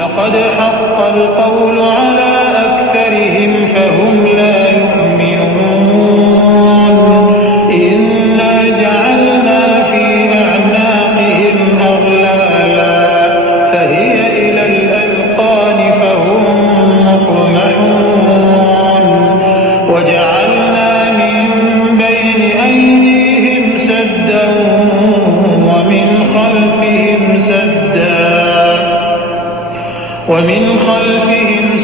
لقد حق القول على أكثرهم فهم لا يؤمنون إنا جعلنا في أعناقهم أغلالا فهي إلى الأذقان فهم مقمحون وجعلنا من بين أيديهم سدا ومن خلفهم